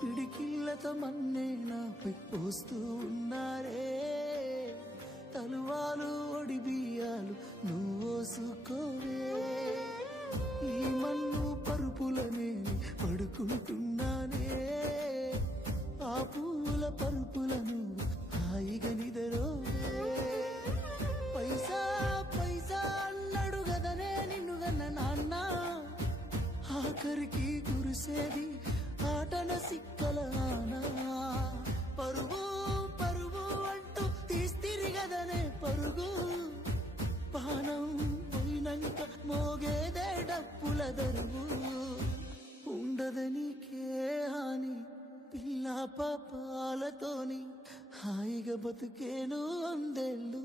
పిడికిళ్ళతో మన్నే నాపై పోస్తూ ఉన్నారే తలువాలు ఒడి బియ్యాలు నువ్వోసుకోవే ఈ మన్ను పరుపులనే పడుకుంటున్నానే ఆ పూల పరుపులను హాయిగా నిదరోవే పైసా పైసా అన్నాడు గదనే నిన్ను గన్న నాన్న ఆఖరికి కురిసేది ఆటన సిక్కలానా పరుగు పరుగు అంటూ తీస్తిరిగదనే పరుగు పానం పోయినంక మోగేదే డప్పుల దరువు ఉండదనికే హాని పిల్ల పాపాలతోని హాయిగా బతుకేను వందేళ్ళు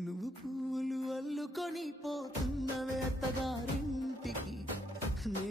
నువ్వు పూలు అల్లుకొని పోతున్నవే అత్తగారింటికి నే